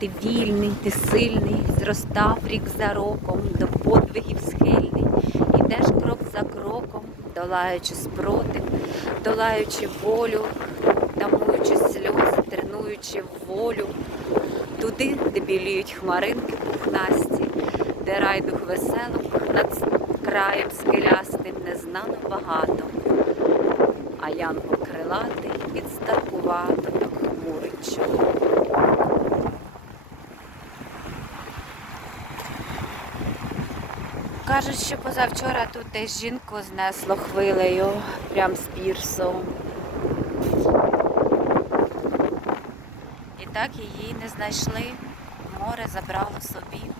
ти вільний, ти сильний, зростав рік за роком, до подвигів схильний. Ідеш крок за кроком, долаючи спротив, долаючи волю, тамуючи сльози, тренуючи волю. Туди, де біліють хмаринки пухнасті, де райдух веселок над краєм скелястим незнано багато, а янгол крилатий підстаркувато так хмурить чоло. Кажуть, що позавчора тут десь жінку знесло хвилею, прям з пірсом. І так її не знайшли. Море забрало собі.